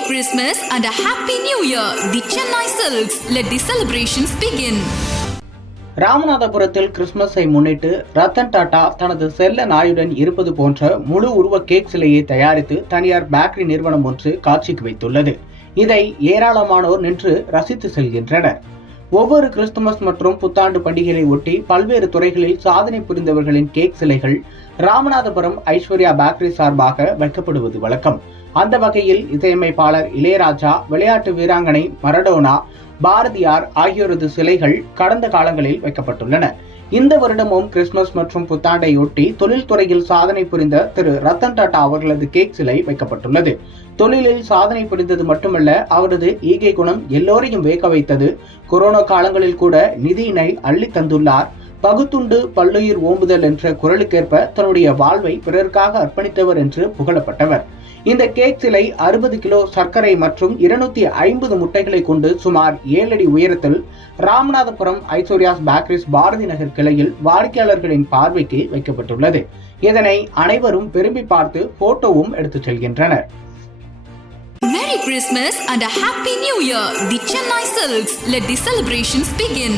Merry Christmas and a Happy New Year! The Chennai Silks. Let the celebrations begin. ராமநாதபுரத்தில் கிறிஸ்துமஸை முன்னிட்டு ரத்தன் டாடா தனது செல்ல நாயுடன் இருப்பது போன்ற முழு உருவ கேக் சிலையை தயாரித்து தனியார் பேக்கரி நிறுவனம் ஒன்று காட்சிக்கு வைத்துள்ளது. இதை ஏராளமானோர் நின்று ரசித்து செல்கின்றனர். ஒவ்வொரு கிறிஸ்துமஸ் மற்றும் புத்தாண்டு பண்டிகையை ஒட்டி பல்வேறு துறைகளில் சாதனை புரிந்தவர்களின் கேக் சிலைகள் ராமநாதபுரம் ஐஸ்வர்யா பேக்கரி சார்பாக வைக்கப்படுவது வழக்கம். அந்த வகையில் இசையமைப்பாளர் இளையராஜா, விளையாட்டு வீராங்கனை மரடோனா, பாரதியார் ஆகியோரது சிலைகள் கடந்த காலங்களில் வைக்கப்பட்டுள்ளன. இந்த வருடமும் கிறிஸ்துமஸ் மற்றும் புத்தாண்டையொட்டி தொழில்துறையில் சாதனை புரிந்த திரு ரத்தன் டாடா அவர்களது கேக் சிலை வைக்கப்பட்டுள்ளது. தொழிலில் சாதனை புரிந்தது மட்டுமல்ல, அவரது ஈகை குணம் எல்லோரையும் வேக வைத்தது. கொரோனா காலங்களில் கூட நிதியினை அள்ளி தந்துள்ளார். பகுத்துண்டு பல்லுயிர் ஓம்புதல் என்ற குரலுக்கேற்ப தன்னுடைய வாழ்வை பிறருக்காக அர்ப்பணித்தவர் என்று புகழப்பட்டவர். இந்த கேக் சிலை 60 கிலோ சர்க்கரை மற்றும் 250 முட்டைகளை கொண்டு சுமார் 7 அடி உயரத்தில் ராமநாதபுரம் ஐஸ்வர்யாஸ் பேக்கரிஸ் பாரதி நகர் கிளையில் வாடிக்கையாளர்களின் பார்வைக்கு வைக்கப்பட்டுள்ளது. இதனை அனைவரும் விரும்பி பார்த்து போட்டோவும் எடுத்துச் செல்கின்றனர். Merry Christmas and a Happy New Year! The Chennai Silks. Let the celebrations begin.